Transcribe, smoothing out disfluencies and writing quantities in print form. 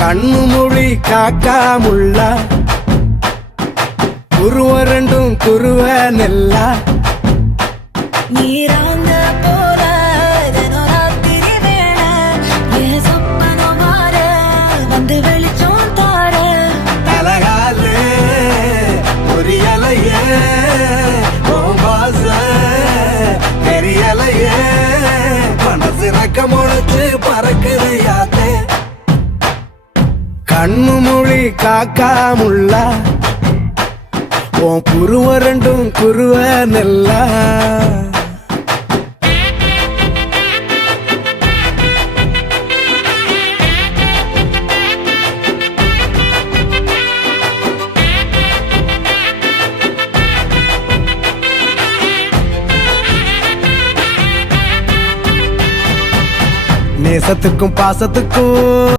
கண்ணு மொழி காக்காமுள்ள குருவ ரெண்டும் குருவ நெல்லா நீராங்க போல தினராத்திரி வேண என் சொப்பனம் மாற வந்து வெளிச்சம் தார தலகாலே பொரியலையே ஓம்பாச பெரியலையே மனசு ரக்க முளைச்சு பறக்குது யாத்தே கண்ணு மொழி காக்காமுள்ள உன் குருவ ரெண்டும் குருவ நெல்லா நேசத்துக்கும் பாசத்துக்கும்